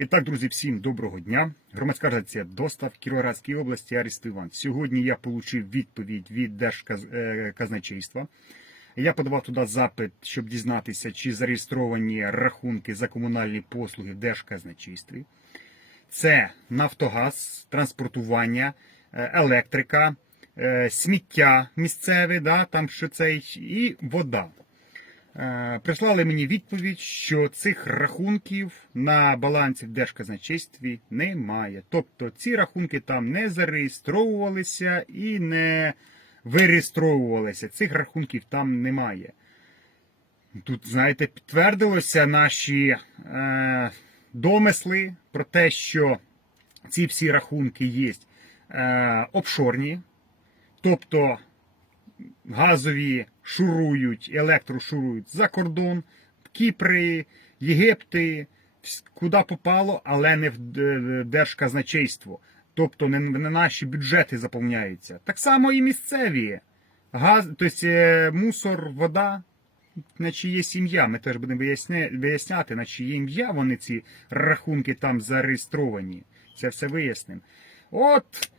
І так, друзі, всім доброго дня. Громадська організація Достав Кіровоградській області Арест Іван. Сьогодні я отримав відповідь від Держказначейства. Я подавав туди запит, щоб дізнатися, чи зареєстровані рахунки за комунальні послуги в Держказначействі. Це Нафтогаз, транспортування, е, електрика, е, сміття місцеве, да, там що цей, і вода. Е, Прислали мені відповідь, що цих рахунків на балансі в Держказначействі немає. Тобто ці рахунки там не зареєстровувалися і не виреєстровувалися. Цих рахунків там немає. Тут, знаєте, підтвердилося наші е, домисли про те, що ці всі рахунки є е, обшорні, тобто газові шурують, електро шурують за кордон, Кіпри, Єгипти, куди попало, але не в держказначейство. Тобто не, не наші бюджети заповняються. Так само і місцеві. Газ, тобто е, мусор, вода, на чиє сім'я. Ми теж будемо виясняти, на чиє ім'я вони ці рахунки там зареєстровані. Це все вияснимо. От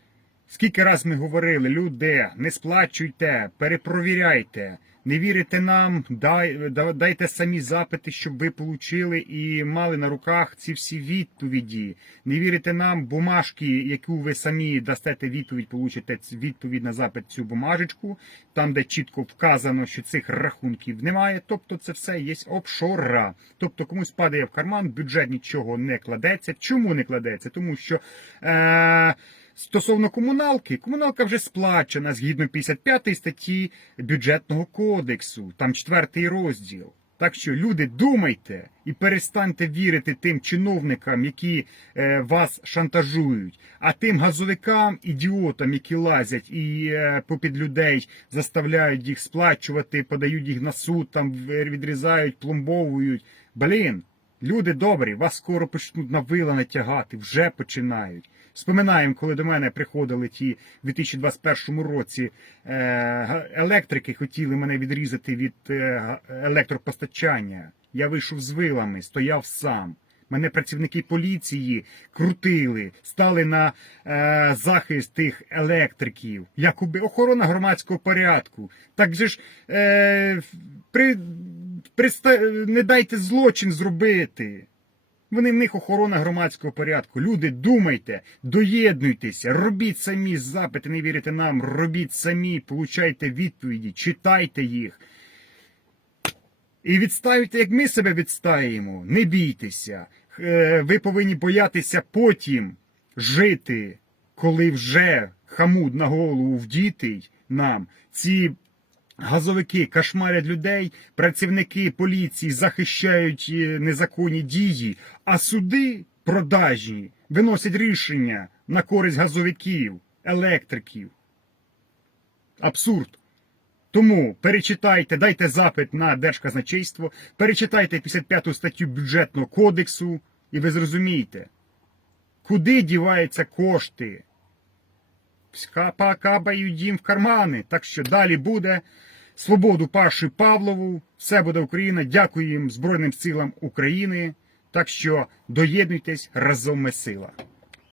скільки раз ми говорили, люди, не сплачуйте, перепровіряйте. Не вірите нам, дай, дайте самі запити, щоб ви получили і мали на руках ці всі відповіді. Не вірите нам, бумажки, яку ви самі дасте відповідь, получите відповідь на запит цю бумажечку, там, де чітко вказано, що цих рахунків немає. Тобто це все є обшора. Тобто комусь падає в карман, бюджет нічого не кладеться. Чому не кладеться? Тому що. Е- Стосовно комуналки, комуналка вже сплачена згідно 55 статті бюджетного кодексу, там четвертий розділ. Так що, люди, думайте і перестаньте вірити тим чиновникам, які е, вас шантажують, а тим газовикам, ідіотам, які лазять і е, попід людей заставляють їх сплачувати, подають їх на суд, там відрізають, пломбовують. Блін, люди добрі, вас скоро почнуть на вила натягати, вже починають. Споминаємо, коли до мене приходили ті в 2021 році е, електрики, хотіли мене відрізати від е, електропостачання. Я вийшов з вилами, стояв сам. Мене працівники поліції крутили, стали на е, захист тих електриків. Якоби охорона громадського порядку. Так же ж е, при, приста- не дайте злочин зробити. Вони в них охорона громадського порядку. Люди, думайте, доєднуйтеся, робіть самі запити, не вірите нам, робіть самі, получайте відповіді, читайте їх. І відставайте, як ми себе відстаємо. Не бійтеся. Е, Ви повинні боятися потім жити, коли вже хамут на голову вдітий нам. Ці газовики кошмарять людей, працівники поліції захищають е, незаконні дії, а суди продажні виносять рішення на користь газовиків, електриків. Абсурд. Тому перечитайте, дайте запит на Держказначейство, перечитайте 55 статтю бюджетного кодексу, і ви зрозумієте, куди діваються кошти. Капають їм в кармани. Так що далі буде. Свободу Пашу Павлову. Все буде Україна. Дякую їм Збройним силам України. Так що доєднуйтесь разом ми сила.